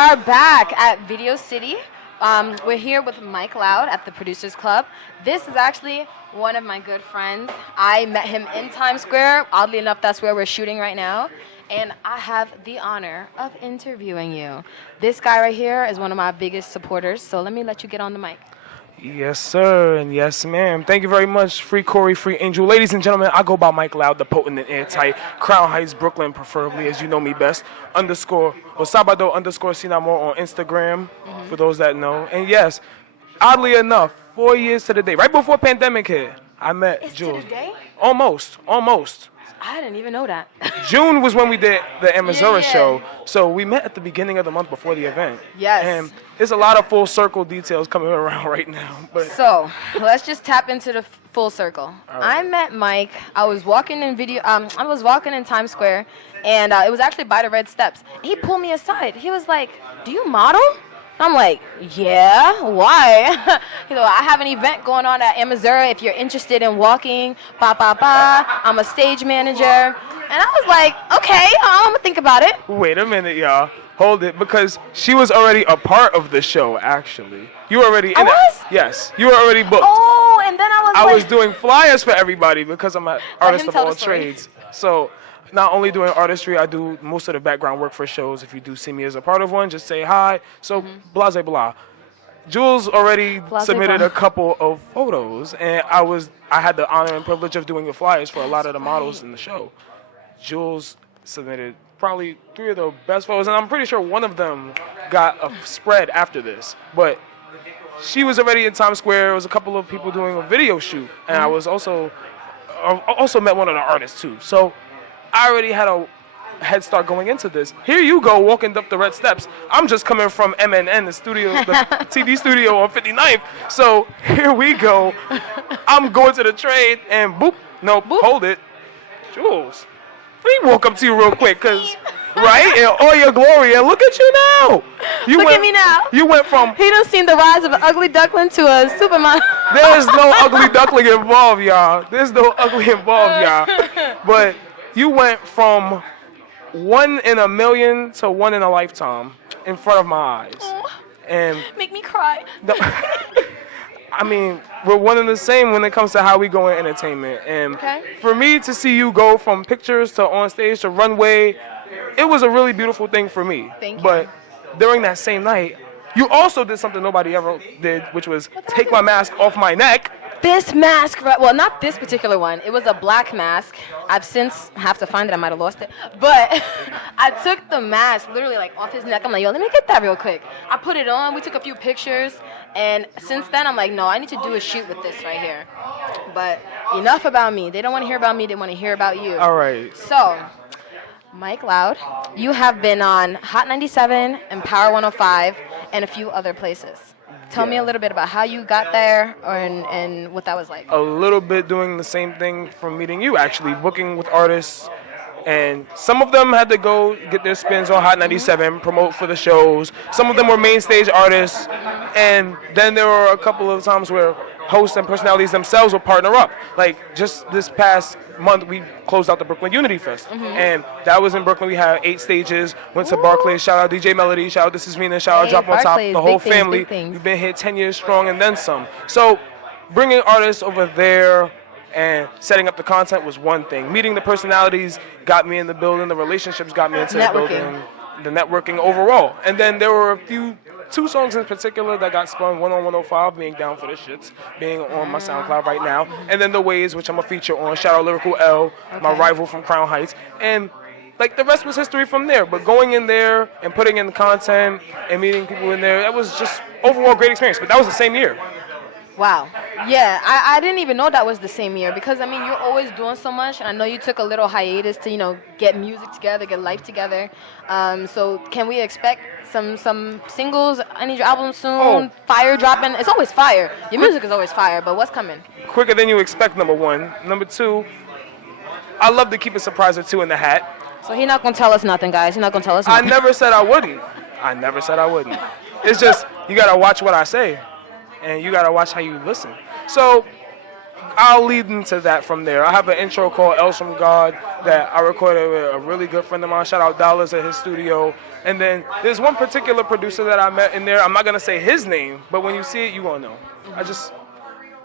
are back at Video City. We're here with MikeLoud at the Producers Club. This is actually one of my good friends. I met him in Times Square. Oddly enough, that's where we're shooting right now. And I have the honor of interviewing you. This guy right here is one of my biggest supporters, so let me let you get on the mic. Yes, sir, and yes, ma'am. Thank you very much. Free Corey, free Angel. Ladies and gentlemen, I go by MikeLoud, the potent and airtight. Crown Heights, Brooklyn, preferably, as you know me best. Sabado _ Sinamor on Instagram, for those that know. And yes, oddly enough, 4 years to the day, right before pandemic hit, I met Jules. To the day? Almost. I didn't even know that. June was when we did the Amazura show, so we met at the beginning of the month before the event. Yes. And there's a lot of full circle details coming around right now. But so let's just tap into the full circle. Right. I met Mike. I was walking in Times Square, and it was actually by the Red Steps. He pulled me aside. He was like, "Do you model?" I'm like, yeah, why? I have an event going on at Amazura. If you're interested in walking, I'm a stage manager. And I was like, okay, I'm going to think about it. Wait a minute, y'all. Hold it, because she was already a part of the show, actually. You were already in it. Yes, you were already booked. Oh, and then I was doing flyers for everybody because I'm an artist of all trades. So not only doing artistry, I do most of the background work for shows. If you do see me as a part of one, just say hi. So, blah, blah, blah. Jules already submitted a couple of photos, and I had the honor and privilege of doing the flyers for a lot of the models in the show. Jules submitted probably 3 of the best photos, and I'm pretty sure one of them got a spread after this. But she was already in Times Square. There was a couple of people doing a video shoot, and I was also met one of the artists, too. So I already had a head start going into this. Here you go, walking up the Red Steps. I'm just coming from MNN, the TV studio on 59th. So here we go. I'm going to the trade, and boop. Hold it. Jules, let me walk up to you real quick, because, right, in all your glory, and look at you now. Look at me now. You went from... He done seen the rise of an ugly duckling to a supermodel. There's no ugly duckling involved, y'all. But you went from 1 in a million to 1 in a lifetime in front of my eyes. Oh, and make me cry. I mean, we're one and the same when it comes to how we go in entertainment. And for me to see you go from pictures to on stage to runway, it was a really beautiful thing for me. Thank you. But during that same night, you also did something nobody ever did, which was take my mask off my neck. This mask, well, not this particular one. It was a black mask. I've since have to find it. I might have lost it. But I took the mask literally like off his neck. I'm like, yo, let me get that real quick. I put it on. We took a few pictures. And since then, I'm like, no, I need to do a shoot with this right here. But enough about me. They don't want to hear about me. They want to hear about you. All right. So, MikeLoud, you have been on Hot 97 and Power 105 and a few other places. Tell me a little bit about how you got there and what that was like. A little bit doing the same thing from meeting you, actually, booking with artists. And some of them had to go get their spins on Hot 97, promote for the shows. Some of them were main stage artists. And then there were a couple of times where hosts and personalities themselves would partner up. Like just this past month, we closed out the Brooklyn Unity Fest. And that was in Brooklyn. We had 8 stages. Went to Barclays. Shout out DJ Melody. Shout out This Is Rena. Shout out Drop on Top. The whole family. We've been here 10 years strong and then some. So bringing artists over there and setting up the content was one thing. Meeting the personalities got me in the building. The relationships got me into the building. The networking overall. And then there were 2 songs in particular that got spun, one on 105, being down for the shits, being on my SoundCloud right now. And then The Ways, which I'm a feature on. Shout out Lyrical L, my rival from Crown Heights. And like the rest was history from there. But going in there and putting in the content and meeting people in there, that was just overall great experience. But that was the same year. Wow. Yeah, I didn't even know that was the same year because, I mean, you're always doing so much. And I know you took a little hiatus to, get music together, get life together. So can we expect some singles? I need your album soon. Oh. Fire dropping. It's always fire. Your music is always fire, but what's coming? Quicker than you expect, number 1. Number 2, I love to keep a surprise or 2 in the hat. So he's not going to tell us nothing, guys. He's not going to tell us nothing. I never said I wouldn't. It's just, you got to watch what I say. And you got to watch how you listen. So I'll lead into that from there. I have an intro called Else from God that I recorded with a really good friend of mine. Shout out Dollars at his studio. And then there's one particular producer that I met in there. I'm not going to say his name, but when you see it, you're going to know.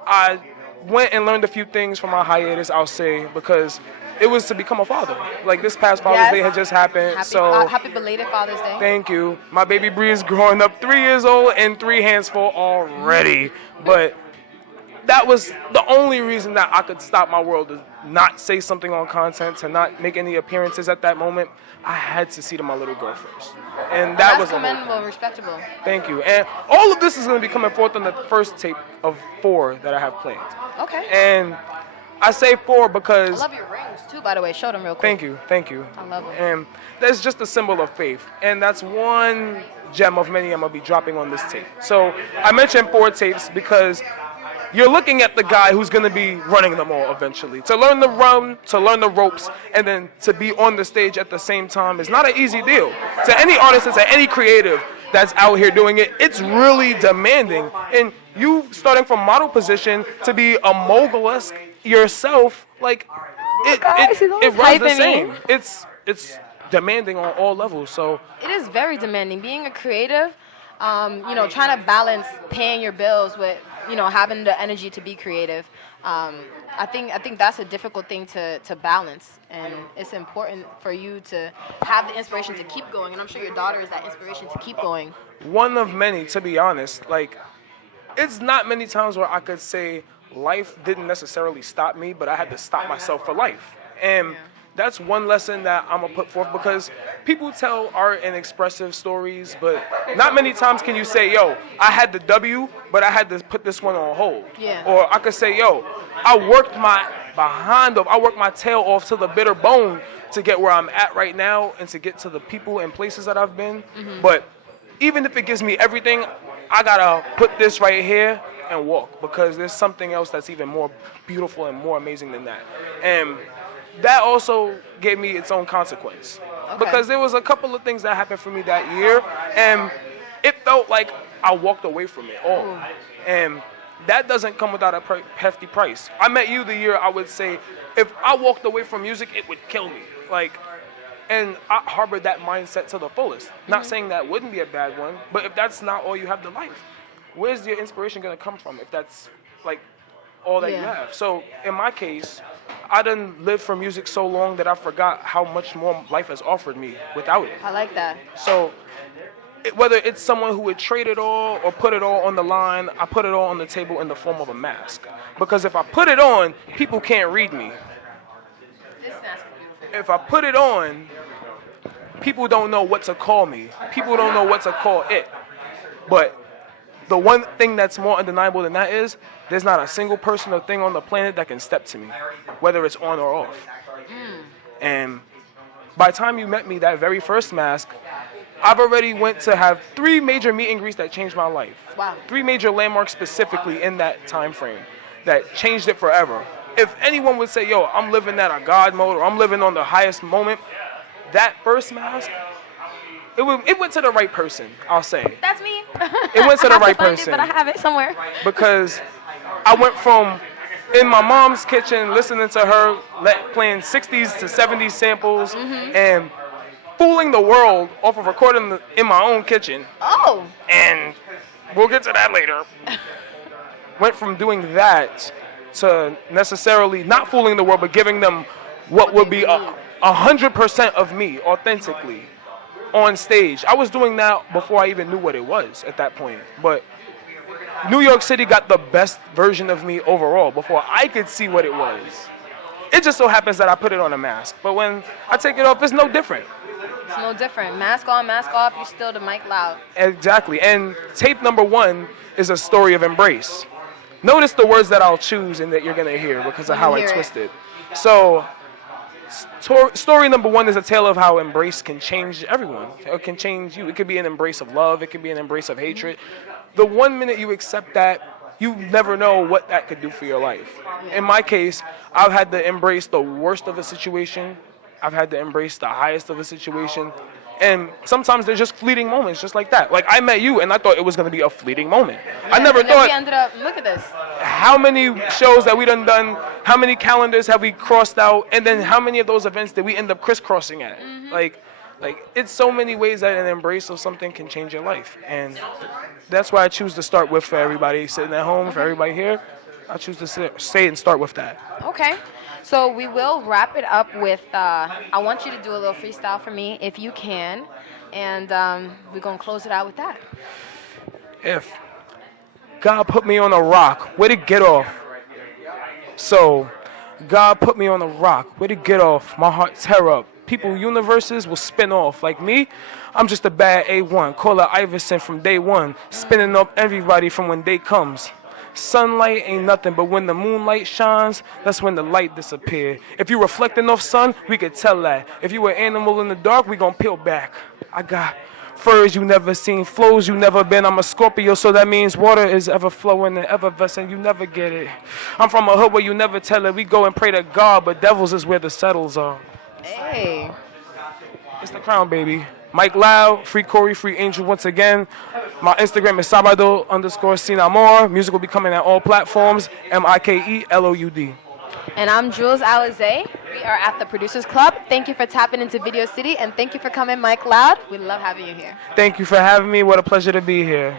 I went and learned a few things from my hiatus, I'll say, because it was to become a father. Like this past Father's Day had just happened. Happy belated Father's Day. Thank you. My baby Bree is growing up 3 years old and 3 hands full already. But that was the only reason that I could stop my world, to not say something on content, to not make any appearances at that moment. I had to see to my little girl first. And that was commendable, respectable. Thank you. And all of this is going to be coming forth on the first tape of 4 that I have planned. Okay. And I say 4 because... I love your rings, too, by the way. Show them real quick. Thank you. I love them. And that's just a symbol of faith. And that's one gem of many I'm going to be dropping on this tape. So I mentioned 4 tapes because you're looking at the guy who's going to be running them all eventually. To learn the run, to learn the ropes, and then to be on the stage at the same time is not an easy deal. To any artist, to any creative that's out here doing it, it's really demanding. And you starting from model position to be a mogul-esque yourself, like, it runs the same. It's demanding on all levels. So it is very demanding. Being a creative, trying to balance paying your bills with, having the energy to be creative. I think that's a difficult thing to balance, and it's important for you to have the inspiration to keep going. And I'm sure your daughter is that inspiration to keep going. One of many, to be honest. Like, it's not many times where I could say life didn't necessarily stop me, but I had to stop myself for life. And that's one lesson that I'm going to put forth, because people tell art and expressive stories, but not many times can you say, yo, I had the W, but I had to put this one on hold. Yeah. Or I could say, yo, I worked my tail off to the bitter bone to get where I'm at right now and to get to the people and places that I've been. Mm-hmm. But even if it gives me everything, I got to put this right here and walk, because there's something else that's even more beautiful and more amazing than that. And that also gave me its own consequence. Okay. Because there was a couple of things that happened for me that year, and it felt like I walked away from it all. Ooh. And that doesn't come without a hefty price. I met you the year I would say, if I walked away from music, it would kill me. And I harbored that mindset to the fullest. Mm-hmm. Not saying that wouldn't be a bad one, but if that's not all you have to life, where's your inspiration going to come from if that's all that you have? So in my case, I done lived for music so long that I forgot how much more life has offered me without it. I like that. So whether it's someone who would trade it all or put it all on the line, I put it all on the table in the form of a mask. Because if I put it on, people can't read me. This mask is beautiful. If I put it on, people don't know what to call me. People don't know what to call it. But the one thing that's more undeniable than that is there's not a single person or thing on the planet that can step to me, whether it's on or off. And by the time you met me, that very first mask, I've already went to have 3 major meet and greets that changed my life. Wow. 3 major landmarks specifically in that time frame that changed it forever. If anyone would say, yo, I'm living at a God mode, or I'm living on the highest moment, that first mask, it went to the right person, I'll say. That's me. It went to the right person. But I have it somewhere. Because I went from in my mom's kitchen listening to her playing 60s to 70s samples, and fooling the world off of recording in my own kitchen. Oh. And we'll get to that later. Went from doing that to necessarily not fooling the world, but giving them what would be 100% of me authentically on stage. I was doing that before I even knew what it was at that point. But New York City got the best version of me overall before I could see what it was. It just so happens that I put it on a mask. But when I take it off, it's no different. It's no different. Mask on, mask off, you're still the MikeLoud. Exactly. And tape number 1 is a story of embrace. Notice the words that I'll choose and that you're going to hear because of how I twist it. So, story number 1 is a tale of how embrace can change everyone. It can change you. It could be an embrace of love. It could be an embrace of hatred. The one minute you accept that, you never know what that could do for your life. In my case, I've had to embrace the worst of a situation. I've had to embrace the highest of a situation. And sometimes they're just fleeting moments, just like that. Like I met you, and I thought it was going to be a fleeting moment. I never and then thought. we ended up. Look at this. How many shows that we done, how many calendars have we crossed out, and then how many of those events did we end up crisscrossing at? Like it's so many ways that an embrace of something can change your life, and that's why I choose to start with for everybody sitting at home, for everybody here. I choose to say and start with that. Okay. So we will wrap it up with, I want you to do a little freestyle for me, if you can, and we're going to close it out with that. If God put me on a rock, where'd it get off? So, God put me on a rock, where'd it get off? My heart tear up. People, universes will spin off. Like me, I'm just a bad A1. Call her Iverson from day one. Spinning up everybody from when day comes. Sunlight ain't nothing, but when the moonlight shines, that's when the light disappears. If you reflecting off sun, we could tell that. If you an animal in the dark, we gon' peel back. I got furs you never seen, flows you never been. I'm a Scorpio, so that means water is ever flowing and ever vessing. You never get it. I'm from a hood where you never tell it. We go and pray to God, but devils is where the settles are. Hey. It's the crown, baby. MikeLoud, free Corey, free Angel once again. My Instagram is Sabado_Sinamor. Music will be coming at all platforms. MikeLoud. And I'm Jules Alizé. We are at the Producers Club. Thank you for tapping into Video City, and thank you for coming, MikeLoud. We love having you here. Thank you for having me. What a pleasure to be here.